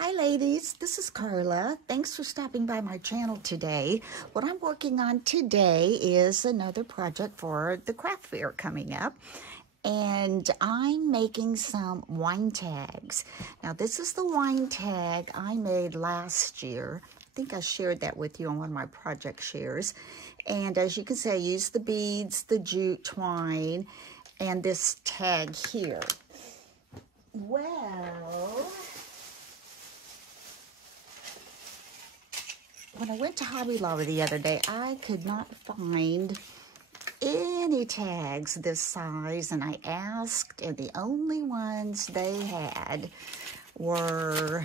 Hi ladies, this is Carla. Thanks for stopping by my channel today. What I'm working on today is another project for the craft fair coming up. And I'm making some wine tags. Now this is the wine tag I made last year. I think I shared that with you on one of my project shares. And as you can see, I used the beads, the jute twine, and this tag here. Well, when I went to Hobby Lobby the other day, I could not find any tags this size, and I asked, and the only ones they had were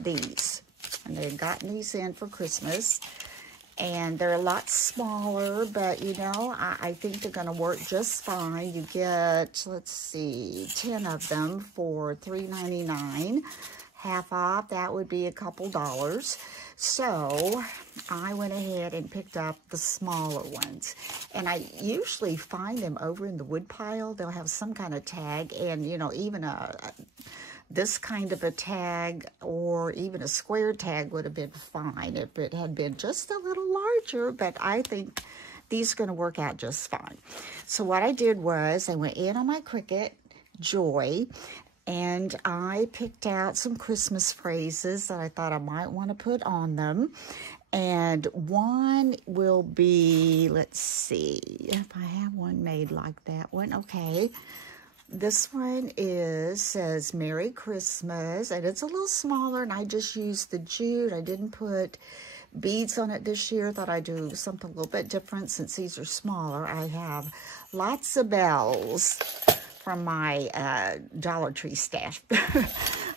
these. And they had gotten these in for Christmas, and they're a lot smaller, but you know, I think they're going to work just fine. You get, let's see, 10 of them for $3.99. Half off, that would be a couple dollars. So I went ahead and picked up the smaller ones. And I usually find them over in the wood pile. They'll have some kind of tag, and you know, even this kind of a tag or even a square tag would have been fine if it had been just a little larger, but I think these are going to work out just fine. So what I did was I went in on my Cricut Joy, and I picked out some Christmas phrases that I thought I might want to put on them. And one will be, let's see, if I have one made like that one. Okay. This one says Merry Christmas, and it's a little smaller, and I just used the jute. I didn't put beads on it this year. Thought I'd do something a little bit different since these are smaller. I have lots of bells from my Dollar Tree stash.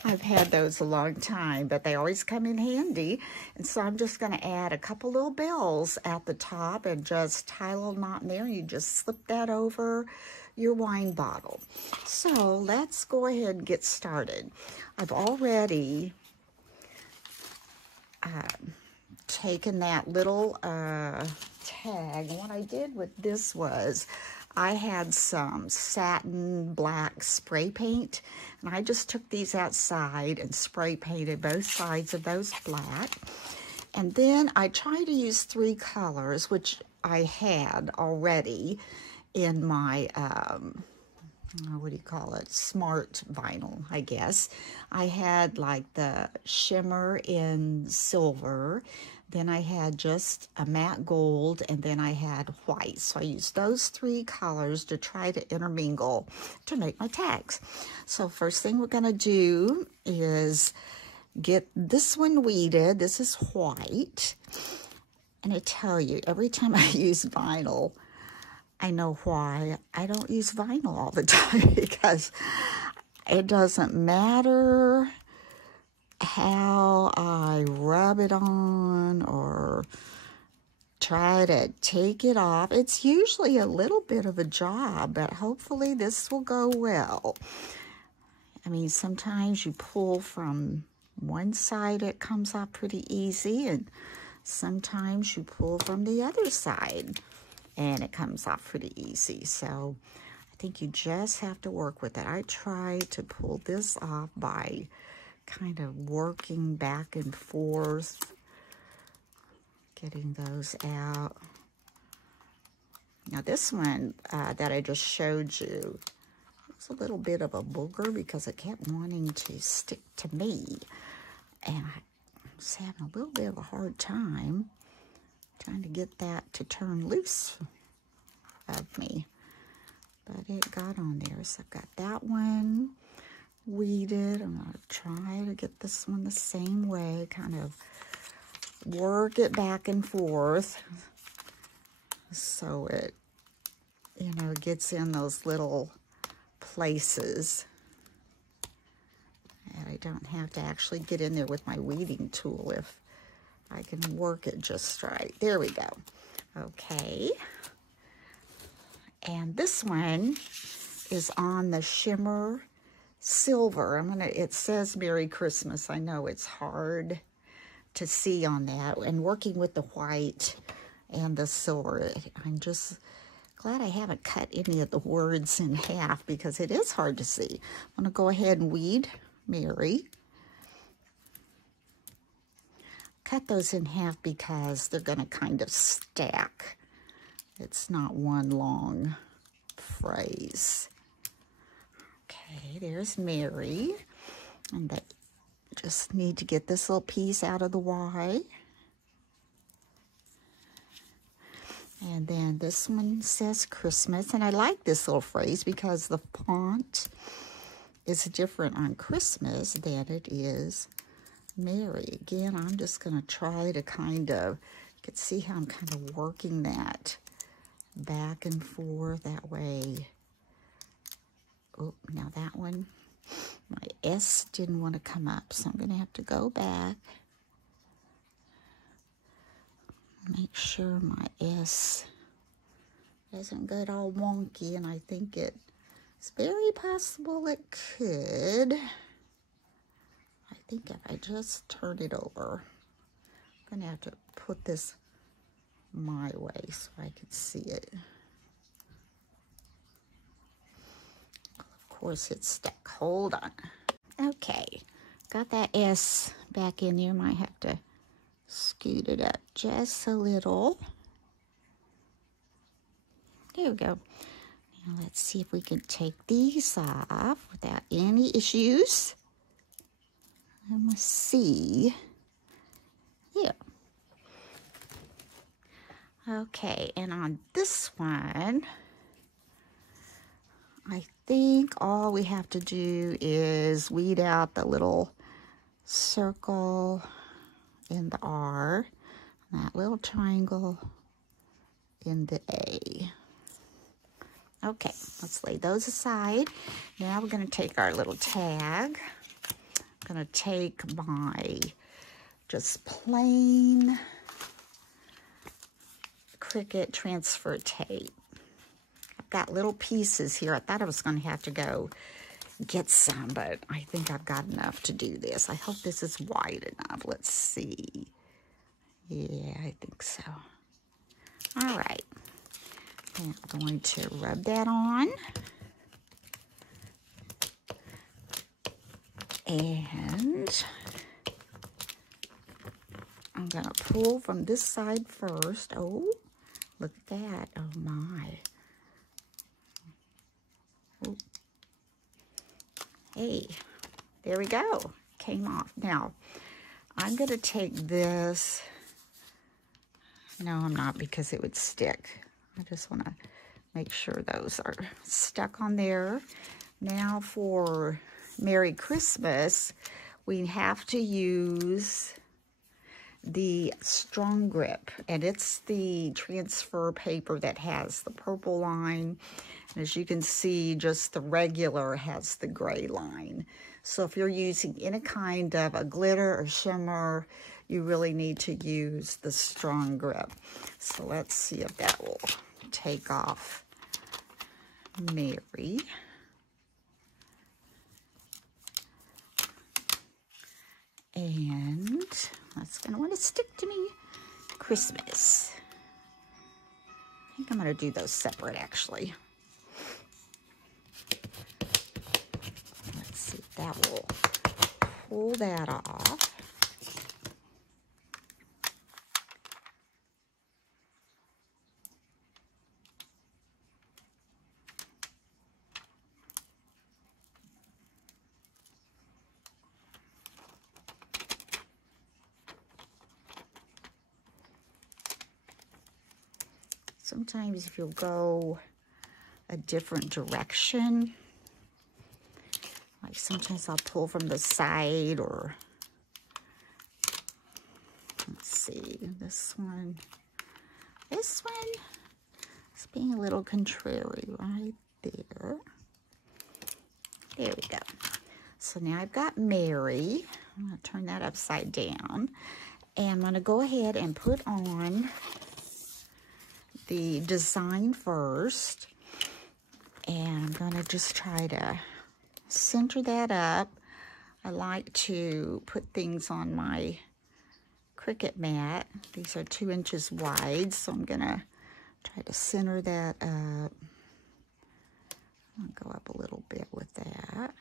I've had those a long time, but they always come in handy. And so I'm just going to add a couple little bells at the top and just tie a little knot in there. And you just slip that over your wine bottle. So let's go ahead and get started. I've already taken that little tag. What I did with this was I had some satin black spray paint, and I just took these outside and spray painted both sides of those black. And then I tried to use 3 colors, which I had already in my, what do you call it, smart vinyl, I guess. I had like the shimmer in silver, then I had just a matte gold, and then I had white. So I used those 3 colors to try to intermingle to make my tags. So first thing we're gonna do is get this one weeded. This is white. And I tell you, every time I use vinyl, I know why I don't use vinyl all the time, because it doesn't matter how I rub it on or try to take it off. It's usually a little bit of a job, but hopefully this will go well. I mean, sometimes you pull from one side, it comes off pretty easy, and sometimes you pull from the other side and it comes off pretty easy. So I think you just have to work with it. I try to pull this off by kind of working back and forth, getting those out. Now this one that I just showed you, it's a little bit of a booger because it kept wanting to stick to me. And I was having a little bit of a hard time trying to get that to turn loose of me. But it got on there. So I've got that one weeded. I'm going to try to get this one the same way, kind of work it back and forth so it, you know, gets in those little places. And I don't have to actually get in there with my weeding tool if I can work it just right. There we go. Okay. And this one is on the shimmer silver. it says Merry Christmas. I know it's hard to see on that. And working with the white and the silver, I'm just glad I haven't cut any of the words in half because it is hard to see. I'm going to go ahead and weed Mary. cut those in half because they're going to kind of stack. It's not one long phrase. Okay, there's Mary. And they just need to get this little piece out of the Y. And then this one says Christmas. And I like this little phrase because the font is different on Christmas than it is Mary. Again, I'm just going to try to kind of, you can see how I'm kind of working that back and forth that way. Oh, now that one, my S didn't want to come up, so I'm going to have to go back. Make sure my S doesn't get all wonky, and I think it's very possible it could. I think if I just turn it over, I'm going to have to put this my way so I can see it. Of course, it's stuck. Hold on. Okay, got that S back in there. Might have to scoot it up just a little. There we go. Now let's see if we can take these off without any issues. And let's see. Here. Okay, and on this one, I think all we have to do is weed out the little circle in the R, that little triangle in the A. Okay, let's lay those aside. Now we're going to take our little tag. I'm going to take my just plain Cricut transfer tape. I've got little pieces here. I thought I was going to have to go get some, but I think I've got enough to do this. I hope this is wide enough. Let's see. Yeah, I think so. All right. And I'm going to rub that on. And I'm going to pull from this side first. Oh, look at that. Oh, my. Oh. Hey, there we go. Came off. Now, I'm going to take this. No, I'm not, because it would stick. I just want to make sure those are stuck on there. Now for Merry Christmas, we have to use the Strong Grip, and it's the transfer paper that has the purple line. And as you can see, just the regular has the gray line. So if you're using any kind of a glitter or shimmer, you really need to use the Strong Grip. So let's see if that will take off Mary. And that's going to want to stick to me. Christmas. I think I'm going to do those separate, actually. Let's see if that will pull that off. Sometimes if you'll go a different direction, like sometimes I'll pull from the side, or let's see, this one is being a little contrary right there. There we go. So now I've got Mary. I'm going to turn that upside down, and I'm going to go ahead and put on the design first, and I'm going to just try to center that up. I like to put things on my Cricut mat. These are 2 inches wide, so I'm going to try to center that up. I'll go up a little bit with that.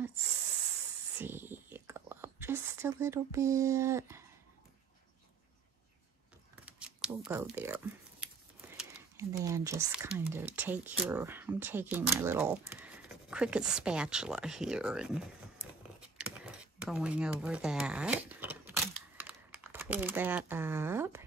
Let's see, go up just a little bit. We'll go there. And then just kind of take your, I'm taking my little Cricut spatula here and going over that. Pull that up.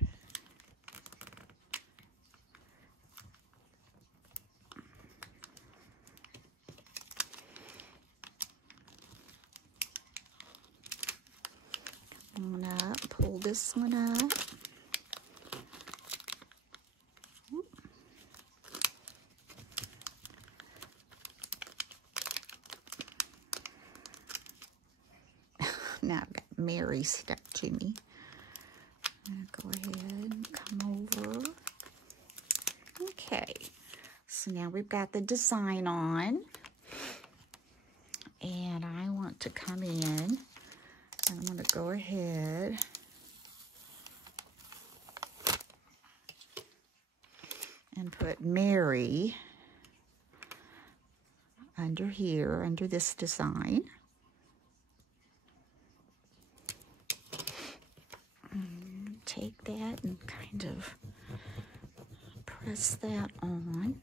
Come on up, pull this one up. Now I've got Mary stuck to me. Go ahead and come over. Okay, so now we've got the design on. And I want to come in, and I'm going to go ahead and put Mary under here, under this design. Take that and kind of press that on.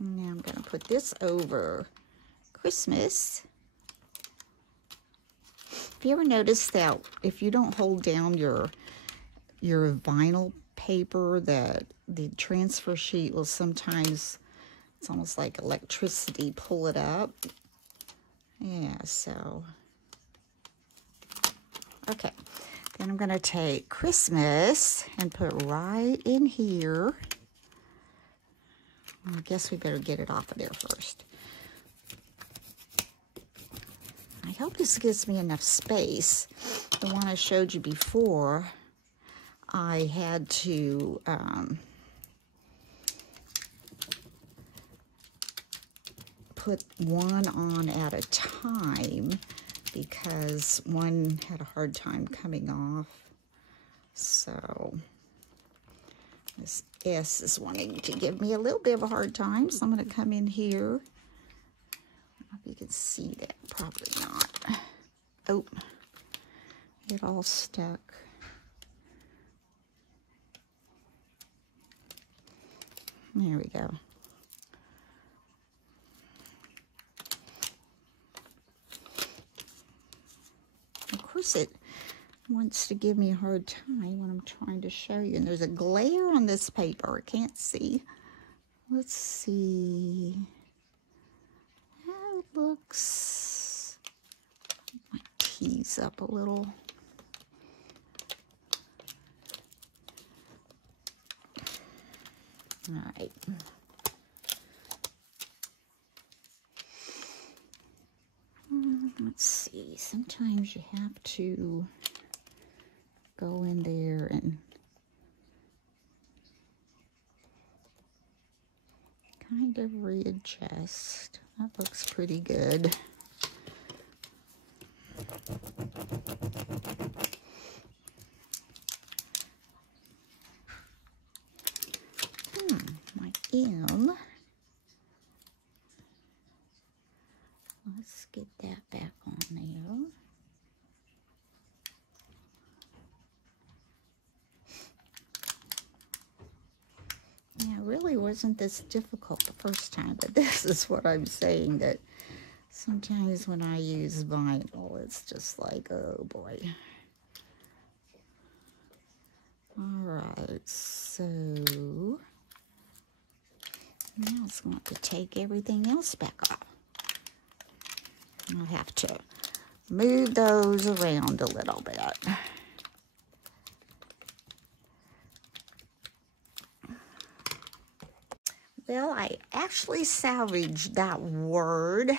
Now I'm going to put this over Christmas. Have you ever noticed that if you don't hold down your vinyl paper, that the transfer sheet will sometimes, it's almost like electricity, pull it up? Yeah, so. Okay, then I'm going to take Christmas and put right in here. I guess we better get it off of there first. I hope this gives me enough space. The one I showed you before, I had to put one on at a time because one had a hard time coming off. So this S is wanting to give me a little bit of a hard time, so I'm going to come in here. I don't know if you can see that. Probably not. Oh, it all stuck. There we go. Of course it wants to give me a hard time when I'm trying to show you. And there's a glare on this paper. I can't see. Let's see. That looks... My tease up a little. All right. Let's see. Sometimes you have to go in there and kind of readjust. That looks pretty good. My M. Let's get that back on there. Yeah, it really wasn't this difficult the first time, but this is what I'm saying, that sometimes when I use vinyl, it's just like, oh boy. All right, so now it's going to take everything else back off. I'll have to move those around a little bit. Well, I actually salvaged that word,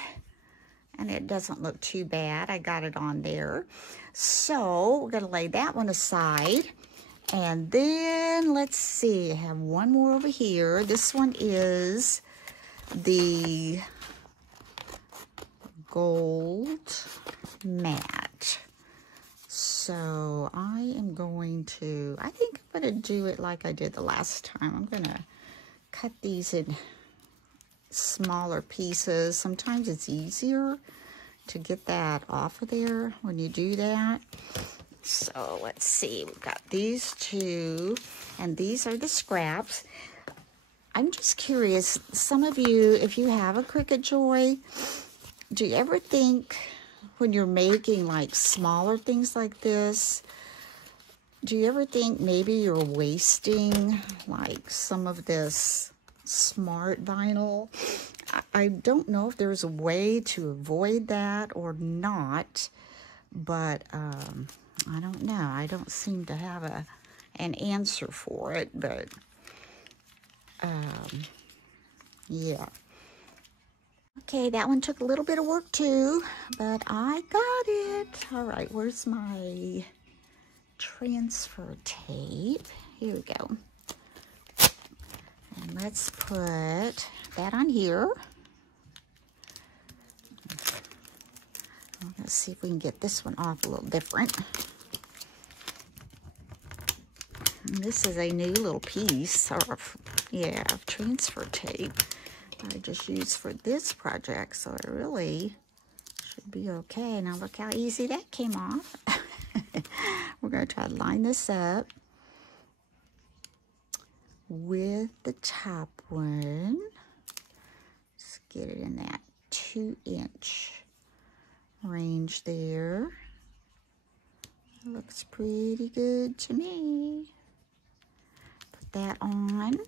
and it doesn't look too bad. I got it on there. So we're going to lay that one aside. And then, let's see, I have one more over here. This one is the gold matte. So So I am going to, I think I'm going to do it like I did the last time. I'm going to cut these in smaller pieces. Sometimes it's easier to get that off of there when you do that. So let's see, we've got these two, and these are the scraps. I'm just curious, some of you, if you have a Cricut Joy, do you ever think when you're making like smaller things like this, do you ever think maybe you're wasting like some of this smart vinyl? I don't know if there's a way to avoid that or not, but I don't know. I don't seem to have an answer for it, but yeah. Okay, that one took a little bit of work too, but I got it. All right, where's my transfer tape? Here we go. And let's put that on here. Let's see if we can get this one off a little different. And this is a new little piece, or yeah, of transfer tape I just used for this project, so it really should be okay. Now look how easy that came off. We're going to try to line this up with the top one. Let's get it in that 2-inch range there. Looks pretty good to me. Put that on.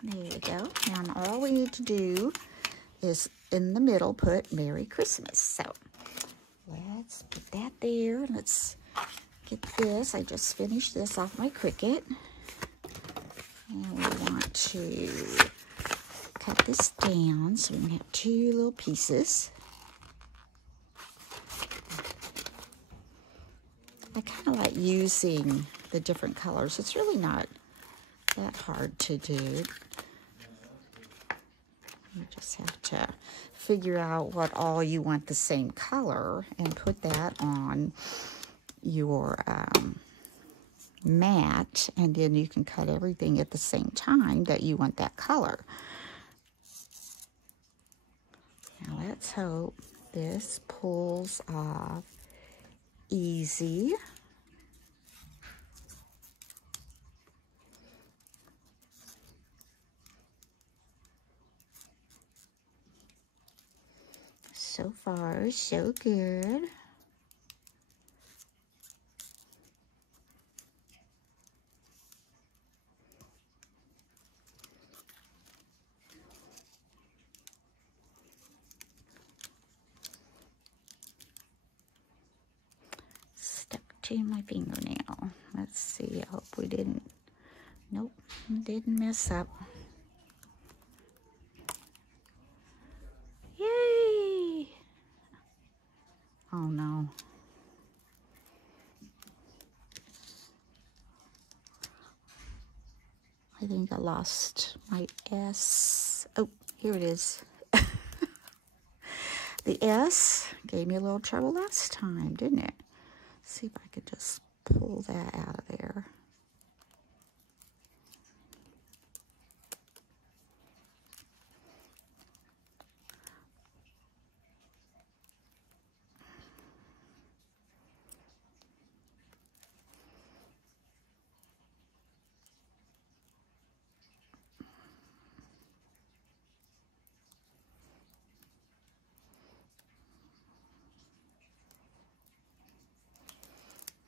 There you go. Now all we need to do is in the middle put Merry Christmas. So let's put that there. Let's get this. I just finished this off my Cricut. And we want to cut this down so we can have 2 little pieces. I kind of like using the different colors. It's really not that hard to do. You just have to figure out what all you want the same color and put that on your mat, and then you can cut everything at the same time that you want that color. Now let's hope this pulls off easy. So far, so good. Stuck to my fingernail. Let's see, I hope we didn't, nope, didn't mess up. Yay! Oh no. I think I lost my S. Oh, here it is. The S gave me a little trouble last time, didn't it? See if I could just pull that out of there.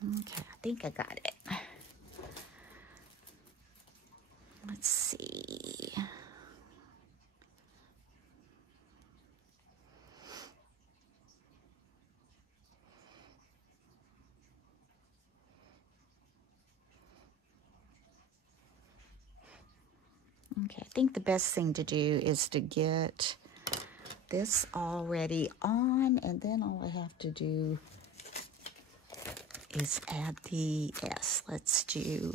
Okay, I think I got it. Let's see. Okay, I think the best thing to do is to get this already on, and then all I have to do is add the S. Let's do,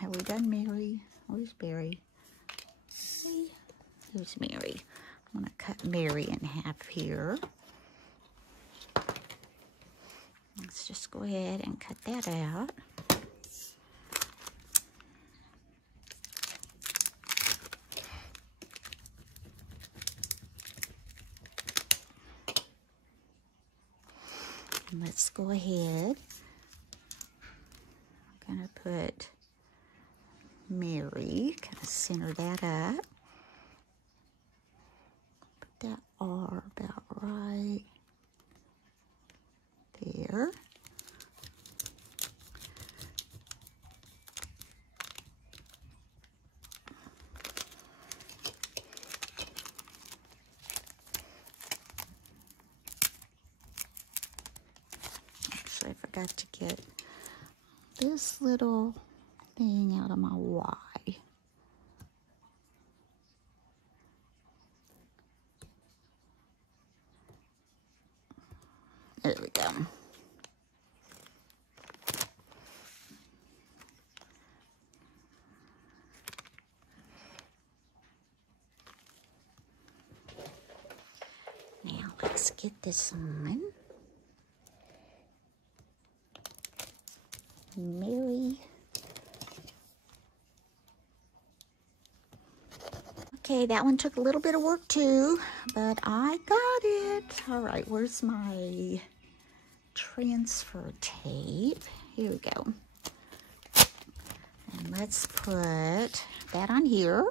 have we done Mary? Where's Barry? Hey, there's Mary. I'm going to cut Mary in half here. Let's just go ahead and cut that out. And let's go ahead. I'm going to put Mary, kind of center that up. Put that R about right there. Actually, I forgot to get this little thing out of my Y. There we go. Now let's get this on. Mary. Okay, that one took a little bit of work too, but I got it. All right, where's my transfer tape? Here we go. And let's put that on here.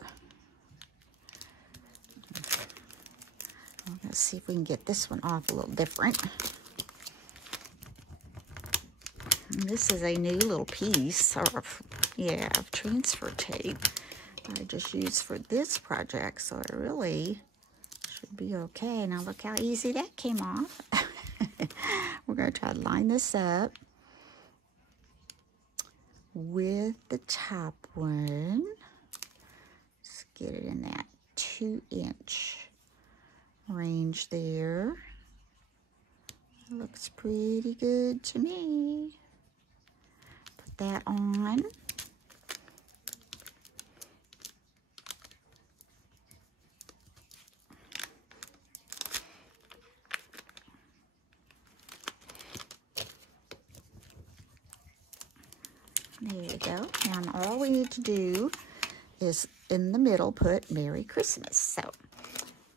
Let's see if we can get this one off a little different. And this is a new little piece, or yeah, of transfer tape I just used for this project, so it really should be okay. Now look how easy that came off. We're going to try to line this up with the top one. Let's get it in that 2-inch range there. It looks pretty good to me. Put that on. There you go. And all we need to do is in the middle put Merry Christmas. So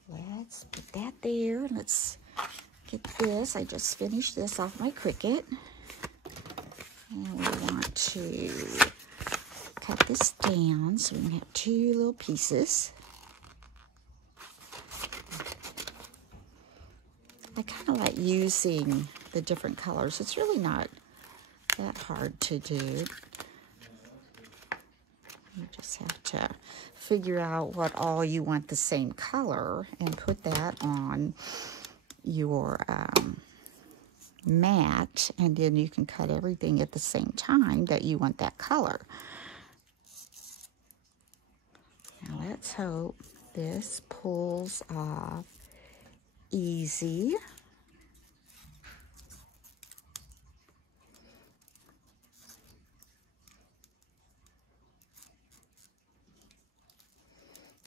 let's put that there. Let's get this. I just finished this off my Cricut. And we want to cut this down so we can have 2 little pieces. I kind of like using the different colors. It's really not that hard to do. You just have to figure out what all you want the same color and put that on your mat, and then you can cut everything at the same time that you want that color. Now let's hope this pulls off easy.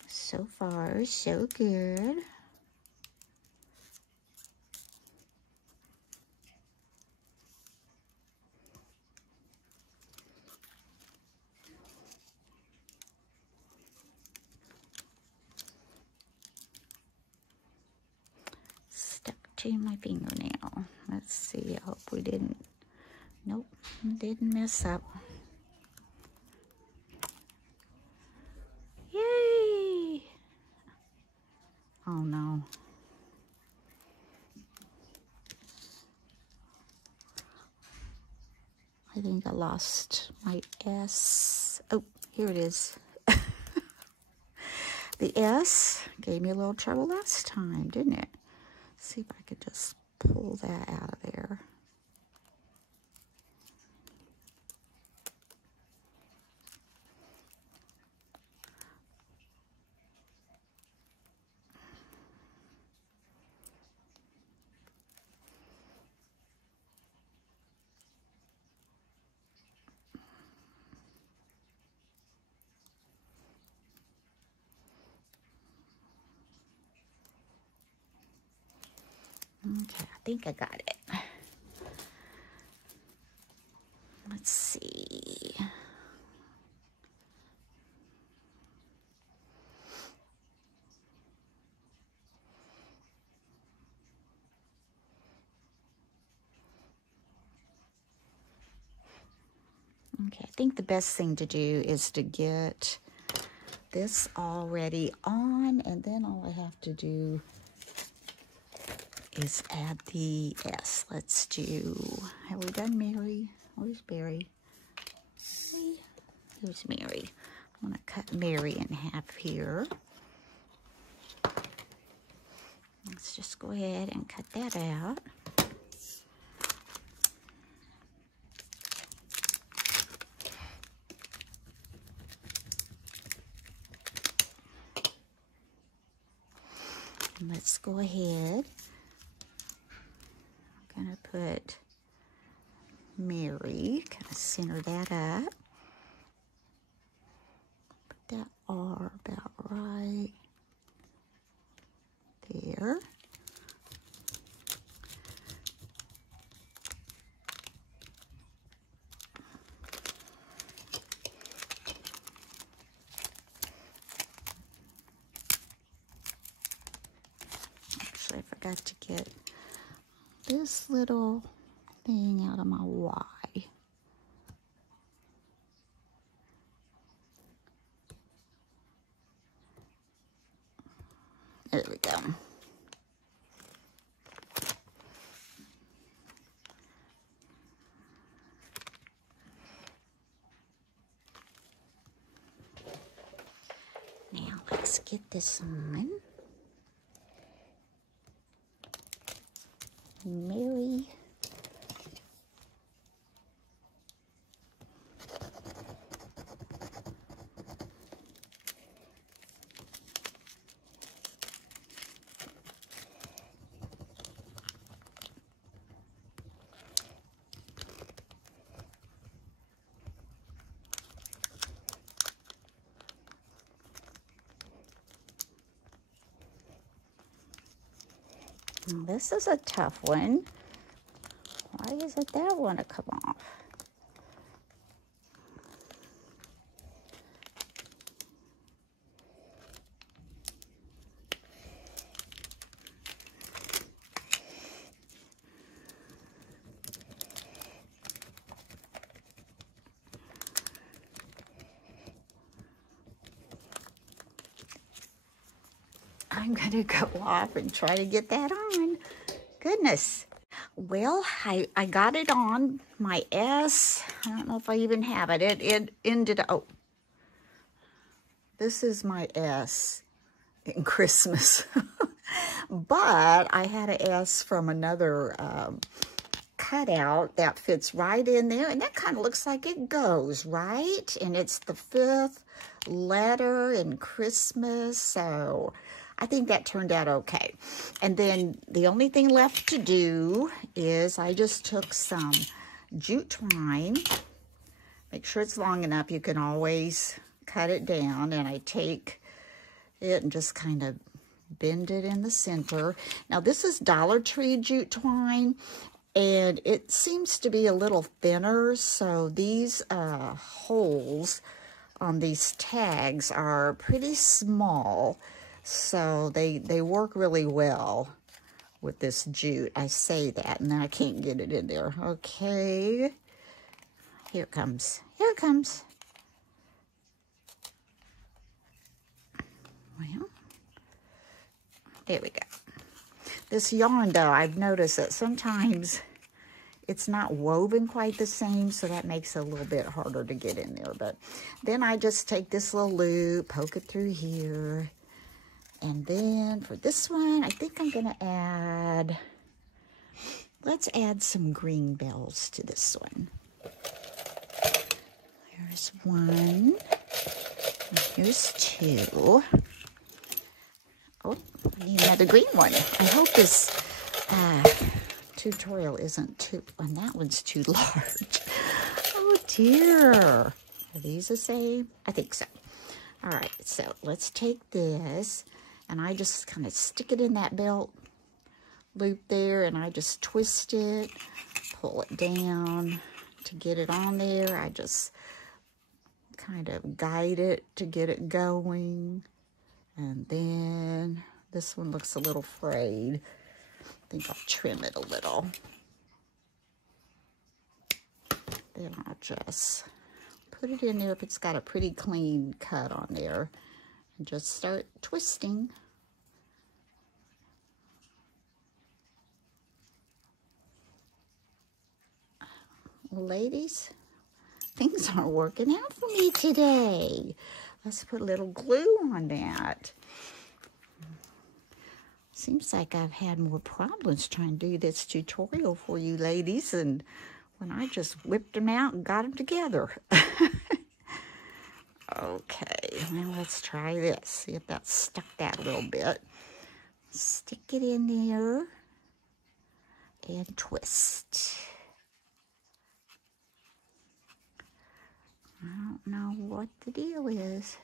So far, so good. Stuck to my fingernail. Let's see, I hope we didn't, nope, didn't mess up. Yay! Oh no. I think I lost my S. Oh, here it is. The S gave me a little trouble last time, didn't it? Let's see if I could just pull that out of there. Okay, I think I got it. Let's see. Okay, I think the best thing to do is to get this already on, and then all I have to do is add the S. Let's do, have we done Mary? Where's Barry? Here's Mary. I'm gonna cut Mary in half here. Let's just go ahead and cut that out. And let's go ahead. I'm gonna put Mary, kind of center that up. Put that R about right there. Actually, I forgot to get this little thing out of my Y. There we go. Now let's get this on. Mary. This is a tough one. Why isn't that one to come off? I'm going to go off and try to get that on. Goodness. Well, I got it on. My S, I don't know if I even have it. It ended, oh. This is my S in Christmas. But I had an S from another cutout that fits right in there. And that kind of looks like it goes, right? And it's the 5th letter in Christmas. So I think that turned out okay. And then the only thing left to do is I just took some jute twine. Make sure it's long enough. You can always cut it down. And I take it and just kind of bend it in the center. Now this is Dollar Tree jute twine. And it seems to be a little thinner. So these holes on these tags are pretty small. So they work really well with this jute. I say that, and then I can't get it in there. Okay. Here it comes. Here it comes. Well, there we go. This yarn, though, I've noticed that sometimes it's not woven quite the same, so that makes it a little bit harder to get in there. But then I just take this little loop, poke it through here. And then for this one, I think I'm going to add, let's add some green bells to this one. Here's one. And here's two. Oh, I need another green one. I hope this tutorial isn't too, and that one's too large. Oh dear. Are these the same? I think so. All right, so let's take this. And I just kind of stick it in that belt loop there, and I just twist it, pull it down to get it on there. I just kind of guide it to get it going. And then this one looks a little frayed. I think I'll trim it a little. Then I'll just put it in there if it's got a pretty clean cut on there. And just start twisting. Well, ladies, things aren't working out for me today. Let's put a little glue on that. Seems like I've had more problems trying to do this tutorial for you ladies than when I just whipped them out and got them together. Okay, now let's try this. See if that stuck that a little bit. Stick it in there and twist. I don't know what the deal is.